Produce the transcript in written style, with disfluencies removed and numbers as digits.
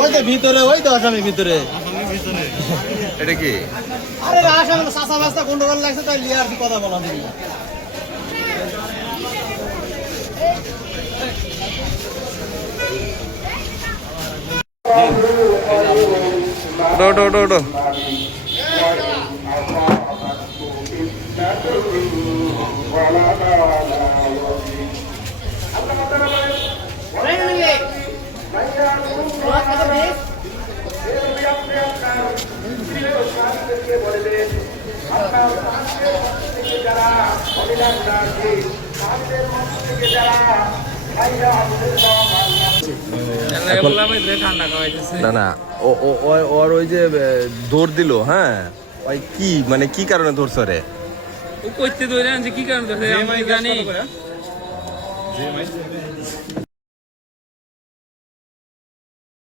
ওই যে ভিতরে, ওই তো আসামির ভিতরে। এটা কি? আরে আসামি চাচা বাস্তা গন্ডগোল লাগছে, তাই লিয়ে আর কি কথা বলা দিই। ওটো ওটো ওটো ওটো। না না, ওর ওই যে দৌড় দিল, হ্যাঁ ওই কি মানে কি কারণে ধরছ রে? ও কইতে ধরে আনছে কি কারণ ধরে আমি জানি।